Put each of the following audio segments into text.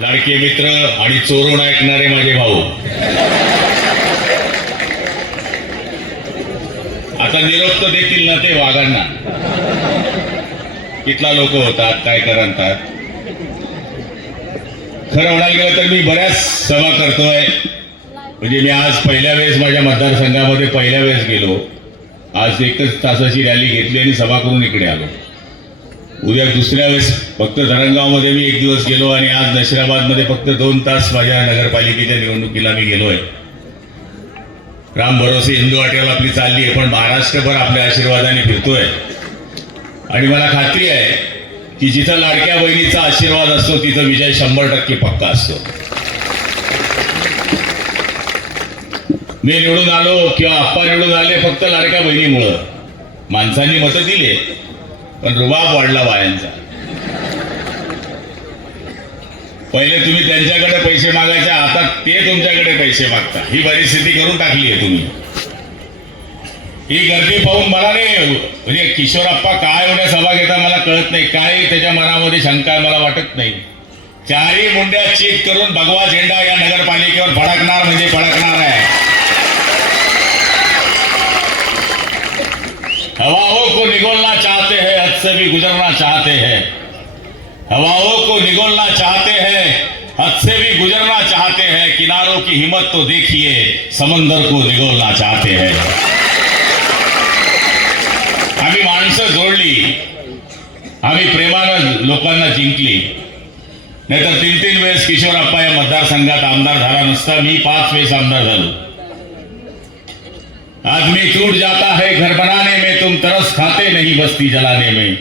लाडके मित्र आणि चोरून ऐकणारे माझे भाऊ. आता निरोप तर देतील ना ते वाघांना. कितला लोक होतात काय करतात? खरं म्हणायला गेलं तर मी बऱ्याच सभा करतोय. म्हणजे मी आज पहिल्या वेळेस माझ्या मतदारसंघामध्ये पहिल्या वेळेस गेलो. आज एकच तासाची रॅली घेतली आणि सभा करून इकडे आलो. उद्या दुसऱ्या वेळेस फक्त धरणगावमध्ये मी एक दिवस गेलो आणि आज नशिराबादमध्ये फक्त दोन तास माझ्या नगरपालिकेच्या निवडणुकीला मी गेलोय. राम भरोसे हिंदू वाटेल आपली चालली आहे पण महाराष्ट्रभर आपल्या आशीर्वादाने फिरतोय. आणि मला खात्री आहे की जिथं लाडक्या बहिणीचा आशीर्वाद असतो तिथं विजय शंभर टक्के पक्का असतो. मी निवडून आलो किंवा आप्पा निवडून आले फक्त लाडक्या बहिणीमुळं. माणसांनी मतं दिले पण रुबाब वाढला बायांचा. पहिले तुम्ही त्यांच्याकडे पैसे मागायचे आता ते तुमच्याकडे पैसे मागता. ही परिस्थिती करून टाकली आहे तुम्ही. ही गर्दी पाहून मला नाही म्हणजे किशोरप्पा काय एवढ्या सभा घेता मला कळत नाही. काय त्याच्या मनामध्ये शंका मला वाटत नाही. चारही मुंड्या चीट करून भगवा झेंडा या नगरपालिकेवर फडकणार म्हणजे फडकणार आहे. हो को निगोलना चाहते हैं से भी गुजरना चाहते हैं। हवाओं को निगोलना चाहते हैं, हद से भी गुजरना चाहते हैं। किनारों की हिम्मत तो देखिए, समंदर को निगोलना चाहते हैं। आम्ही माणसं जोडली आम्ही प्रेमानं लोकांना जिंकली नाहीतर तीन तीन वेळेस किशोरप्पा या मतदारसंघात आमदार झाला नसता मी पाच वेळेस आमदार आदमी टूट जाता है घर बनाने में तुम तरस खाते नहीं बस्ती जलाने में।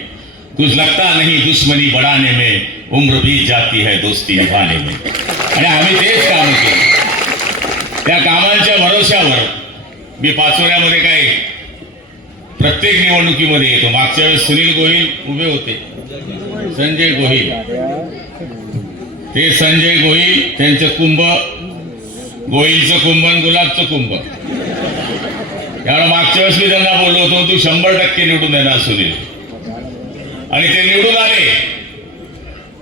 कुछ लगता नहीं दुश्मनी बढ़ाने में उम्र बीत जाती है दोस्ती निभाने में। आणि आम्ही तेच काम केलं त्या कामांच्या भरोश्यावर मी पाचोऱ्यामध्ये काय? प्रत्येक निवडणुकीमध्ये येतो. मागच्या वेळेस सुनील गोहिल उभे होते. संजय गोहिल. ते संजय गोहिल त्यांचं कुंभ गोहिलचं कुंभ आणि गुलाबचं कुंभ. त्यामुळे मागच्या वेळेस मी त्यांना बोललो होतो तू शंभर टक्के निवडून देणार सुनील. आणि ते निवडून आले.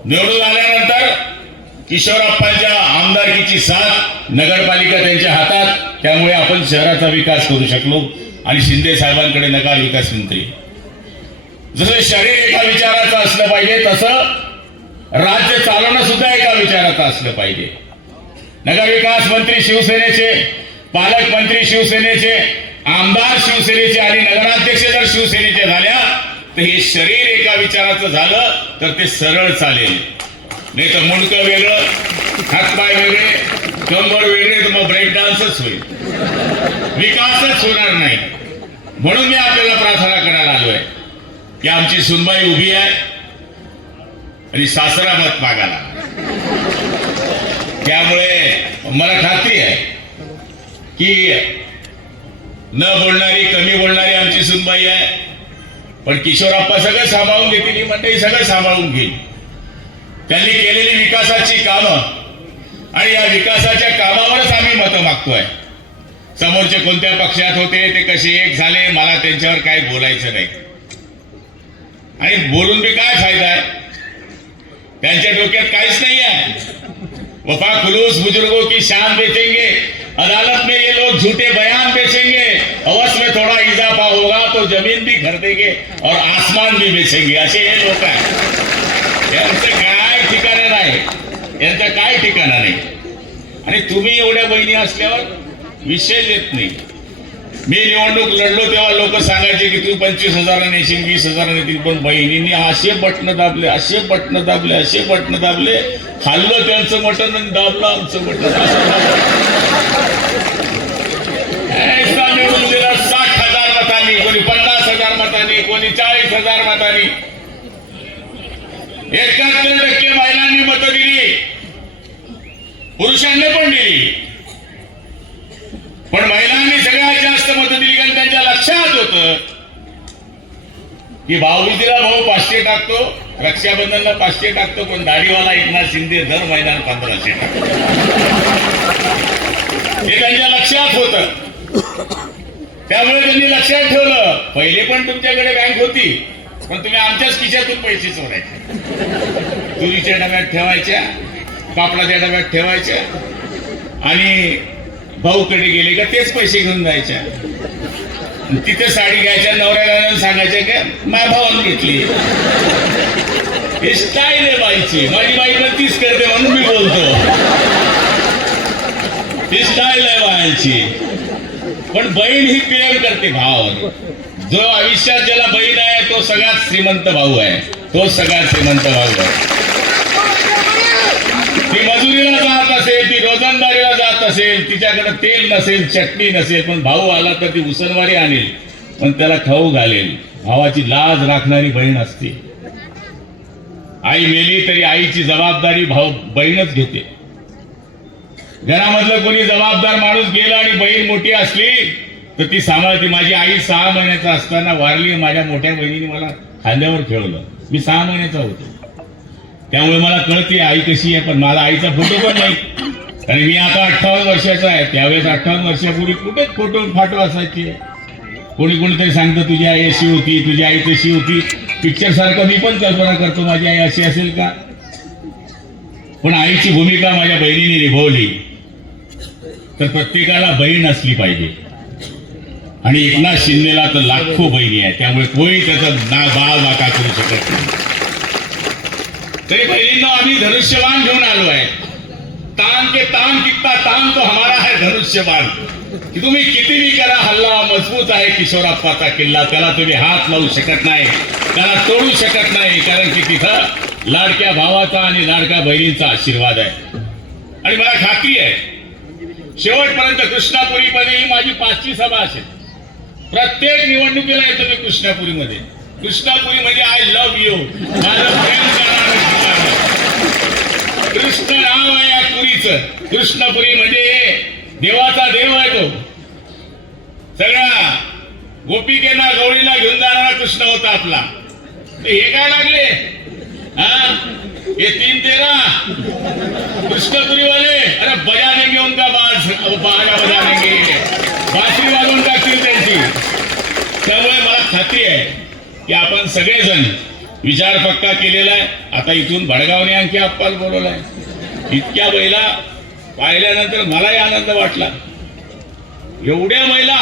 निवडून आल्यानंतर किशोरप्पांच्या आमदारकीची साथ नगरपालिका त्यांच्या हातात त्यामुळे आपण शहराचा विकास करू शकलो आणि शिंदे साहेबांकडे नकार विकास मंत्री. जसं शरीर एका विचाराचं असलं पाहिजे तसं राज्य चालवणं सुद्धा एका विचाराचं असलं पाहिजे. नगरविकास मंत्री शिवसेनेचे पालकमंत्री शिवसेनेचे आमदार शिवसेनेचे आणि नगराध्यक्ष जर शिवसेनेच्या झाल्या तर हे शरीर एका विचाराचं झालं तर ते सरळ चालेल. नाही तर मुंडकं वेगळं हातपाय वेगळे कंबर वेगळे तर मग ब्रेक डान्सच होईल. विकासच होणार नाही. म्हणून मी आपल्याला प्रार्थना करायला आलोय की आमची सुनबाई उभी आहे आणि सासरा मत मागायला. त्यामुळे मला खात्री आहे की न बोलणारी कमी बोलणारी आमची सुनबाई आहे. पण किशोरप्पा सगळं सांभाळून घेतील ही मंडळी सगळं सांभाळून घेईल. त्यांनी केलेली विकासाची कामं आणि या विकासाच्या कामावरच आम्ही मतं मागतोय. समोरचे कोणत्या पक्षात होते ते कसे एक झाले मला त्यांच्यावर काही बोलायचं नाही. आणि बोलून बी काय फायदा आहे? त्यांच्या डोक्यात काहीच नाही आहे वफा खुलूस बुजुर्गों की शान बेचेंगे अदालत में ये लोग झूठे बयान बेचेंगे अवश्य में थोड़ा इजाफा होगा तो जमीन भी खरीदेंगे और आसमान भी बेचेंगे। असे हे। लोक आहे यांचं काय ठिकाणं नाही। यांचं काय ठिकाणं नाही। आणि तुम्ही एवढ्या बहिणी असल्यावर विषय देत नाही। मी निवडणूक लढलो तेव्हा लोक सांगायचे की तू पंचवीस हजाराने येशील वीस हजाराने येतील पण बहिणींनी असे बटणं दाबले असे बटणं दाबले असे बटणं दाबले खाल्लं त्यांचं मटण आणि दाबलं आमचं मटण. ऐसा निवडून दिला साठ हजार मतांनी कोणी पन्नास हजार मतांनी कोणी चाळीस हजार मतांनी एकाहत्तर टक्के महिलांनी मतं दिली पुरुषांनी पण दिली पण महिलांनी सगळ्यात जास्त मतं दिली कारण त्यांच्या लक्षात होतं की भाऊबीजीला भाऊ पाचशे टाकतो रक्षाबंधनला पाचशे टाकतो पण दाढीवाला एकनाथ शिंदे दर महिन्याला पंधराशे टाकतो. हे त्यांच्या लक्षात होतं. त्यामुळे त्यांनी लक्षात ठेवलं. पहिले पण तुमच्याकडे बँक होती पण तुम्ही आमच्याच खिशातून पैसे चोरायचे तुरीच्या डब्यात ठेवायच्या कापडाच्या डब्यात ठेवायच्या आणि भाऊकडे गेले का तेच पैसे घेऊन जायच्या. तिथे साडी घ्यायच्या नवऱ्याला सांगायच्या का माझ्या भावानं घेतली. हे स्टाईल आहे बाईची. माझी बाई पण तीच करते म्हणून मी बोलतो. हे स्टाईल आहे बायांची पण बहीण ही प्रेम करते भाव जो आयुष्यात ज्याला बहीण आहे तो सगळ्यात श्रीमंत भाऊ आहे. तो सगळ्यात श्रीमंत भाऊ आहे. मजुरीला जात असेल ती रोजंदारीला जात असेल तिच्याकडे तेल नसेल चटणी नसेल पण भाऊ आला तर ती उसनवारी आणेल पण त्याला खाऊ घालेल. भावाची लाज राखणारी बहीण असते. आई मेली तरी आईची जबाबदारी भाऊ बहीणच घेते. घरामधलं कोणी जबाबदार माणूस गेला आणि बहीण मोठी असली तर ती सांभाळते. माझी आई सहा महिन्याचा असताना वारली माझ्या मोठ्या बहिणीने मला खांद्यावर ठेवलं. मी सहा महिन्याचा होतो. त्यामुळे मला कळते आई कशी आहे पण मला आईचा फोटो पण नाही. आणि मी आता अठ्ठावन्न वर्षाचा आहे. त्यावेळेस अठ्ठावन्न वर्षापूर्वी कुठे फोटो फाटो असायचे? कोणी कोणीतरी सांगतं तुझी आई अशी होती तुझी आई तशी होती. पिक्चर सारखं मी पण कल्पना करतो माझी आई अशी असेल का? पण आईची भूमिका माझ्या बहिणीने निभावली. तर प्रत्येकाला बहीण असली पाहिजे. आणि एकनाथ शिंदेला तर लाखो बहिणी आहे त्यामुळे कोणी त्याचा ना बाळ वाका करू शकत नाही. तरी बहिणींनो आम्ही धनुष्यबाण घेऊन आलो आहे. तान के तान कितना तान तो हमारा है धनुष्यबाण. की तुम्ही कितीही करा हल्ला मजबूत आहे किशोराप्पाचा किल्ला. त्याला तुम्ही हात लावू शकत नाही त्याला तोडू शकत नाही कारण की तिथं लाडक्या भावाचा आणि लाडक्या बहिणींचा आशीर्वाद आहे. आणि मला खात्री आहे शेवटपर्यंत कृष्णापुरीमध्ये ही माझी पाचवी सभा असेल. प्रत्येक निवडणुकीला येतो मी कृष्णापुरीमध्ये. कृष्णापुरीमध्ये आय लव्ह यू माझं प्रेम करणारं कृष्ण नाव आहे या पुरीच. कृष्णपुरी म्हणजे देवाचा देव आहे तो. सगळा गोपिकेना गौरीला घेऊन जाणारा कृष्ण होता आपला. हे काय लागले? हा? हे तीन तेरा? कृष्णपुरी वाले अरे बजा देंगे उनका बाज बाजा बजा देंगे बाशी वाजवून टाकतील त्यांची. त्यामुळे मला खात्री आहे की आपण सगळेजण विचार पक्का केलेला आहे. आता इथून भडगावने आणखी अप्पाल बोलवलाय. इतक्या महिला पाहिल्यानंतर मलाही आनंद वाटला. एवढ्या महिला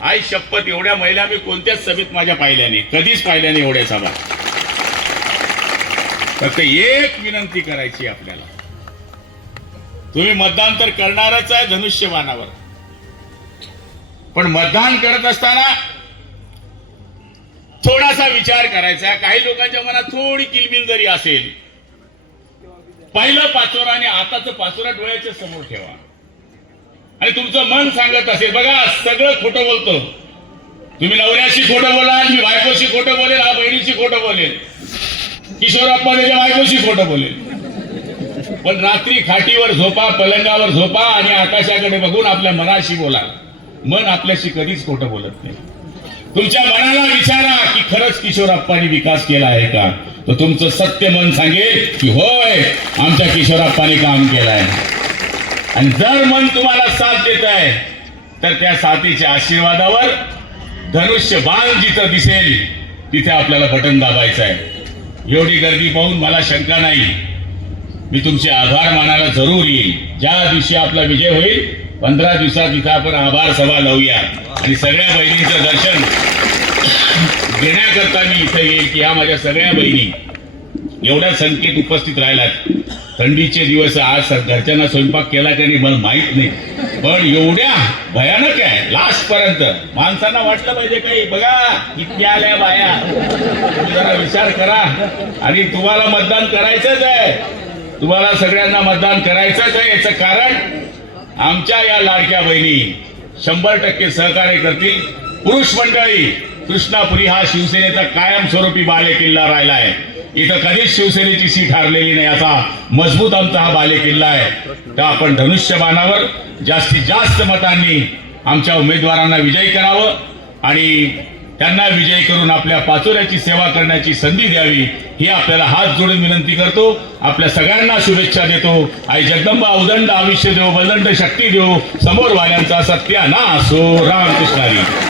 आई शपथ एवढ्या महिला मी कोणत्याच सभेत माझ्या पाहिल्याने कधीच पाहिल्या नाही एवढ्या सभा. फक्त एक विनंती करायची आपल्याला. तुम्ही मतदान तर करणारच आहे धनुष्यबाणावर. पण मतदान करत असताना थोडासा विचार करायचा. काही लोकांच्या मनात थोडी किलबिल जरी असेल पहिलं पाचोरा आणि आताचं पाचोरा डोळ्याच्या समोर ठेवा. आणि तुमचं मन सांगत असेल बघा सगळं खोटं बोलतो. तुम्ही नवऱ्याशी खोटं बोलाल मी बायकोशी खोटं बोलेल हा बहिणीशी खोटं बोलेल. किशोरप्पा त्याच्या बायकोशी खोटं बोलेल. पण रात्री खाटीवर झोपा पलंगावर झोपा आणि आकाशाकडे बघून आपल्या मनाशी बोला. मन आपल्याशी कधीच खोटं बोलत नाही. तुमच्या मनाला विचारा की खरंच किशोरप्पानी विकास केला आहे का? तर तुमचं सत्य मन सांगेल की होय आमच्या किशोरप्पांनी काम केलं आहे आणि जर मन तुम्हाला साथ देत आहे तर त्या साथीच्या आशीर्वादावर धनुष्य बाण जिथं दिसेल तिथे आपल्याला बटन दाबायचं आहे एवढी गर्दी पाहून मला शंका नाही. मी तुमचे आभार मानायला जरूर येईल. ज्या दिवशी आपला विजय होईल पंधरा दिवसात इथं आपण आभार सभा लावूया. आणि सगळ्या बहिणींचं दर्शन घेण्याकरता मी इथं येईल की ह्या माझ्या सगळ्या बहिणी एवढ्या संख्येत उपस्थित राहिलात. थंडीचे दिवस आज घरच्यांना स्वयंपाक केला की नाही मला माहीत नाही. पण एवढ्या भयानक आहे लास्ट पर्यंत. माणसांना वाटलं पाहिजे काही. बघा इतक्या आल्या बाया. जरा विचार करा. आणि तुम्हाला मतदान करायचंच आहे. तुम्हाला सगळ्यांना मतदान करायचंच आहे. याचं कारण आमच्या या लाडक्या बहिणी शंभर टक्के सहकार्य करतील. पुरुष मंडळी कृष्णापुरी हा शिवसेनेचा कायमस्वरूपी बालेकिल्ला राहिला आहे इथं कधीच शिवसेनेची सीट हारलेली नाही असा मजबूत आमचा हा बालेकिल्ला आहे. तर आपण धनुष्यबाणावर जास्तीत जास्त मतांनी आमच्या उमेदवारांना विजयी करावं आणि त्यांना विजयी करून आपल्या पाचोऱ्याची सेवा करण्याची संधी द्यावी ही आपल्याला हात जोडून विनंती करतो. आपल्या सगळ्यांना शुभेच्छा देतो. आई जगदंबा उदंड आयुष्य देव बलंड शक्ती देव समोर वाल्यांचा सत्या ना असो हो, रामकृष्णारी